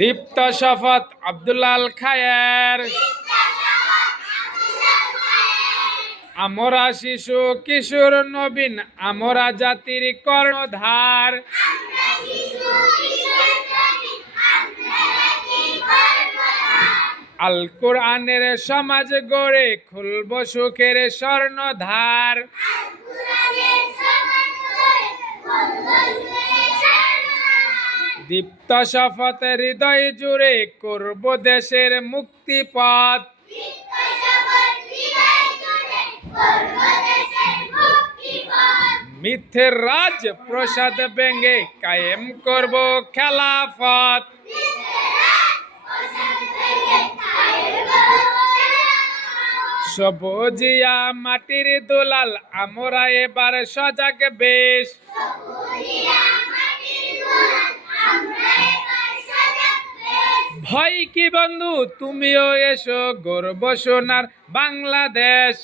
দীপ্ত শপথ আব্দুল আল খায়ের। আমরা শিশু কিশোর নবীন, আমরা জাতির কর্ণধার। আল কোরআনের সমাজ গড়ে খুলব সুখের স্বর্ণধার। দীপ্ত শপথ হৃদয় জুড়ে করব দেশের মুক্তিপথ। মিথ্যের রাজ প্রসাদ ভেঙে কায়েম করব খেলাফত। সবুজিয়া মাটির দোলাল, আমরা এবার সজাগ বেশ। ভয় কি বন্ধু, তুমিও এসো, গর্ব সোনার বাংলাদেশ।